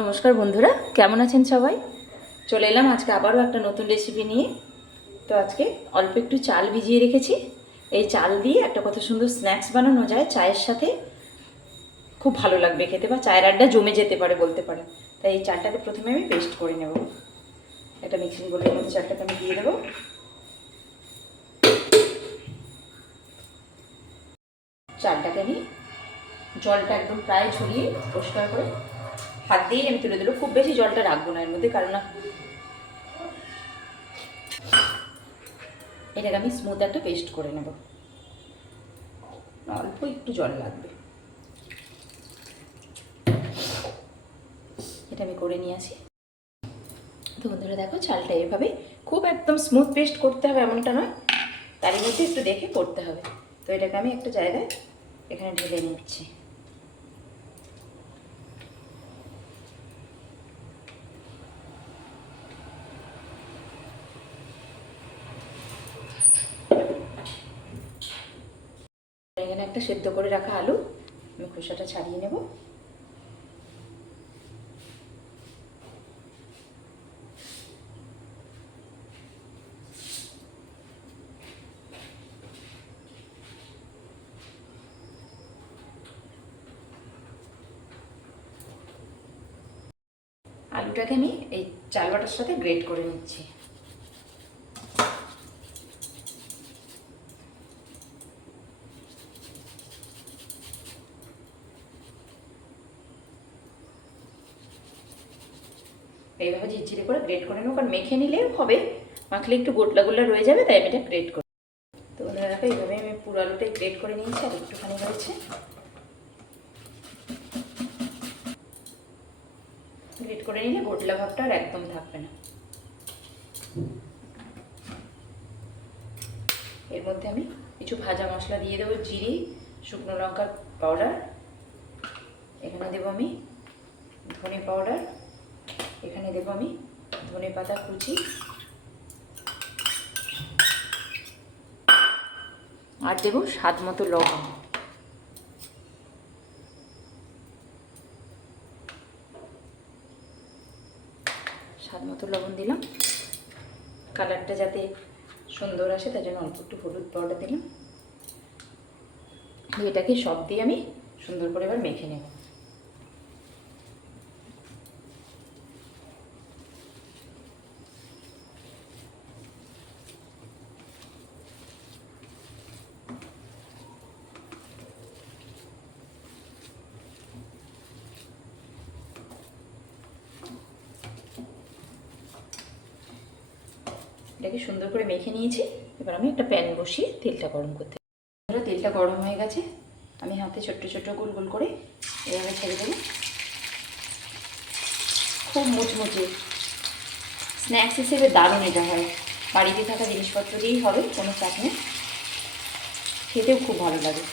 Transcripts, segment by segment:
নমস্কার বন্ধুরা, কেমন আছেন সবাই? চলে এলাম আজকে আবারও একটা নতুন রেসিপি নিয়ে। তো আজকে অল্প একটু চাল ভিজিয়ে রেখেছি। এই চাল দিয়ে একটা কত সুন্দর স্ন্যাক্স বানানো যায় চায়ের সাথে, খুব ভালো লাগবে খেতে, বা চায়ের আড্ডা জমে যেতে পারে বলতে পারে। তাই এই চালটাকে প্রথমে আমি পেস্ট করে নেব। একটা মিক্সিং বোলের মধ্যে চালটাকে আমি দিয়ে দেবো। চালটাকে আমি জলটা একদম প্রায় ঝরিয়ে পরিষ্কার করে হাত দিয়েই আমি তুলে দেবো। খুব বেশি জলটা রাখবো না এর মধ্যে, কারণ না এটাকে আমি স্মুথ একটা পেস্ট করে নেব। অল্প একটু জল লাগবে। এটা আমি করে নিয়ে আসি। তো বন্ধুরা দেখো, চালটা এভাবে খুব একদম স্মুথ পেস্ট করতে হবে এমনটা নয়, তারই মধ্যে একটু দেখে করতে হবে। তো এটাকে আমি একটা জায়গায় এখানে ঢেলে নিচ্ছি। এখানে একটা সেদ্ধ করে রাখা আলু, আমি খোসাটা ছাড়িয়ে নেব। আলুটাকে আমি এই চাল বাটার সাথে গ্রেট করে নিচ্ছি। এইভাবে ঝিরঝিরে করে গ্রেট করে নেব, কারণ মেখে নিলেও হবে, মাখলে একটু গোটলা গোটলা রয়ে যাবে, তাই আমি এটা গ্রেট করি। তো দেখো, এইভাবে আমি পুরো আলুটাই গ্রেট করে নিয়েছি, আর একটুখানি হয়েছে। গ্রেট করে নিলে গোটলা ভাবটা আর একদম থাকবে না। এর মধ্যে আমি কিছু ভাজা মশলা দিয়ে দেবো। জিরে, শুকনো লঙ্কার পাউডার, এখানে দেবো আমি ধনে পাউডার, এখানে দেবো আমি ধনে পাতা কুচি, আর দেবো স্বাদ মতো লবণ। স্বাদ মতো লবণ দিলাম, কালারটা যাতে সুন্দর আসে তার জন্য অল্প একটু হলুদ পাউডার দিলাম। এটাকে সব দিয়ে আমি সুন্দর করে এবার মেখে নেব। এটাকে সুন্দর করে মেখে নিয়েছি। এবার আমি একটা প্যান বসিয়ে তেলটা গরম করতে। তেলটা গরম হয়ে গেছে, আমি হাতে ছোট্ট ছোট্ট গোল গোল করে এভাবে ছেড়ে দেবো। খুব মুচমুচে স্ন্যাক্স হিসেবে দারুণ এটা হয়। বাড়িতে থাকা জিনিসপত্র দিয়েই হবে, কোনো চাপ নেই, খেতেও খুব ভালো লাগে।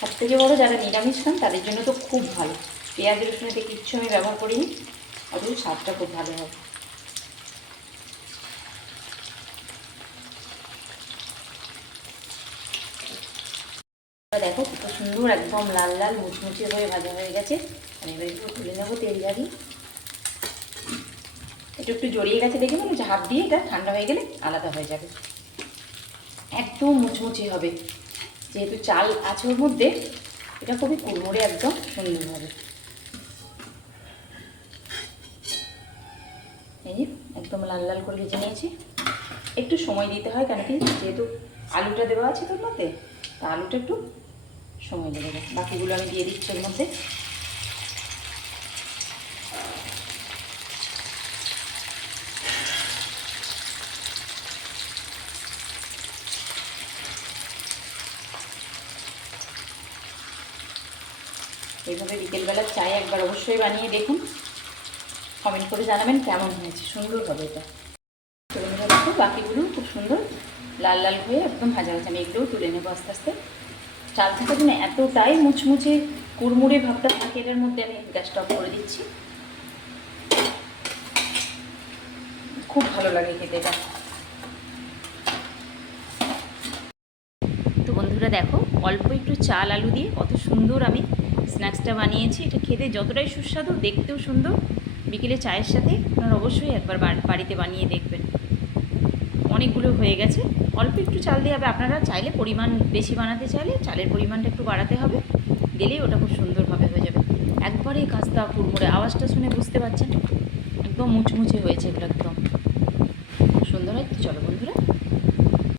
সবথেকে বড়ো যারা নিরামিষ খান তাদের জন্য তো খুব ভালো। পেঁয়াজ রসুনেতে কিচ্ছু আমি ব্যবহার করিনি, অথচ স্বাদটা খুব ভালো হয়। দেখো কত সুন্দর একদম লাল লাল মুচমুচে হয়ে ভাজা হয়ে গেছে। আমি এবার একটু তুলে নেবো তেল ঝাড়িয়ে। এটা একটু জড়িয়ে গেছে দেখে মনে হচ্ছে, হাত দিয়ে এটা ঠান্ডা হয়ে গেলে আলাদা হয়ে যাবে। একদম মুচমুচে হবে, যেহেতু চাল আছে ওর মধ্যে, এটা খুবই কুড়মুড়ে একদম সুন্দর হবে। এই যে একদম লাল লাল করে ভেজে নিয়েছি। একটু সময় দিতে হয়, কেন কি যেহেতু আলুটা দেওয়া আছে তোর মধ্যে, তা আলুটা একটু সময় লেগে যায়। বাকিগুলো আমি দিয়ে দিচ্ছি এর মধ্যে। এইভাবে বিকেলবেলার চায় একবার অবশ্যই বানিয়ে দেখুন, কমেন্ট করে জানাবেন কেমন হয়েছে। সুন্দর হবে এটা। দেখো বাকিগুলো খুব সুন্দর লাল লাল হয়ে একদম ভাজা হয়েছে। আমি এগুলোও তুলে নেবো আস্তে আস্তে। চাল থাকার জন্য এতটাই মুচমুচে কুড়মুড়ে ভাবটা থাকে এটার মধ্যে। আমি গ্যাসটা অফ করে দিচ্ছি। খুব ভালো লাগে খেতে এটা। বন্ধুরা দেখো, অল্প একটু চাল আলু দিয়ে কত সুন্দর আমি স্ন্যাক্সটা বানিয়েছি। এটা খেতে যতটাই সুস্বাদু, দেখতেও সুন্দর। বিকেলে চায়ের সাথে আপনারা অবশ্যই একবার বাড়িতে বানিয়ে দেখবেন। অনেকগুলো হয়ে গেছে। অল্প একটু চাল দিয়ে হবে, আপনারা চাইলে পরিমাণ বেশি বানাতে চাইলে চালের পরিমাণটা একটু বাড়াতে হবে, দিলেই ওটা খুব সুন্দরভাবে হয়ে যাবে। একবারেই কাস্তা কুড়মুড়ে, আওয়াজটা শুনে বুঝতে পারছেন একদম মুচমুচে হয়েছে এগুলো, একদম সুন্দর হয়। তো চলো বন্ধুরা